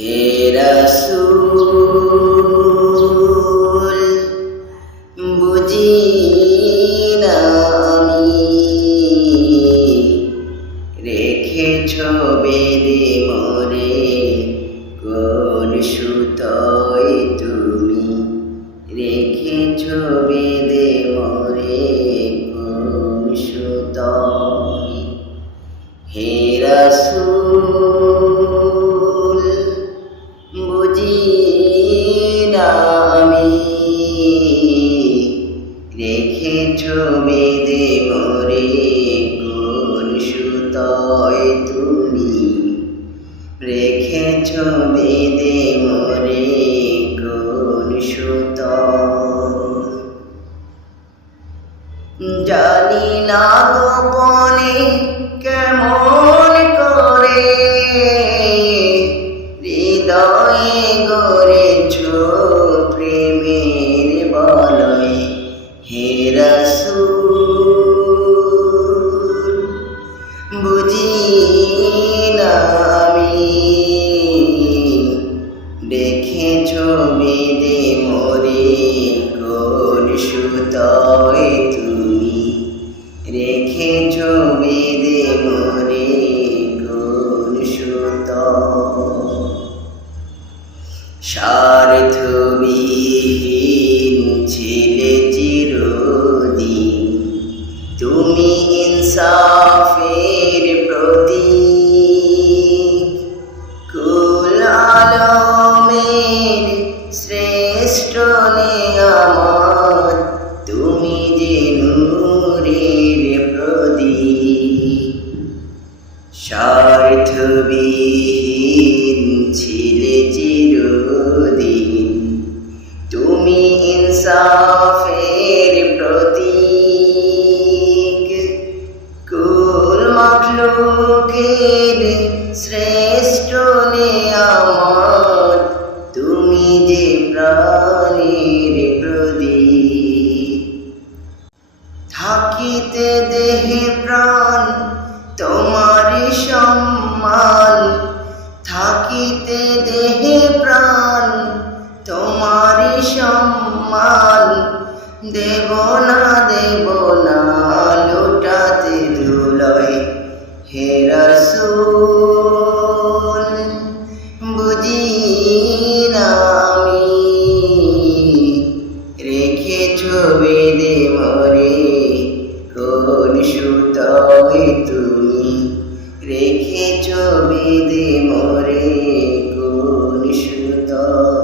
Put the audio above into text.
হে রাসূল বুঝি আমি রেখেছ বেদে মরে কোন সুতোয় বেদে মরে কোন সুতোয় তুমি। রেখেছ বেদে মরে কোন সুতোয়। জানি না গোপনে কেমন স্বার্থবিহীন ছিলে চিরদিন। তুমি ইনসাফের প্রতীক। কুল আলমের শ্রেষ্ঠ নিয়ামত, তুমি যে নূরের প্রদীপ। স্বার্থবিহীন মখলুকের শ্রেষ্ঠ নিয়ামত, তুমি যে প্রাণীর প্রদীপ। থাকিতে দেহে প্রাণ তোমারি সম্মান। থাকিতে দেহে প্রাণ তোমারি সম্মান। দেব হে রাসূল বুঝি আমি রেখেছ বেদে মরে, কোন সুতোয় তুমি? রেখেছ বেদে মরে, কোন সুতোয়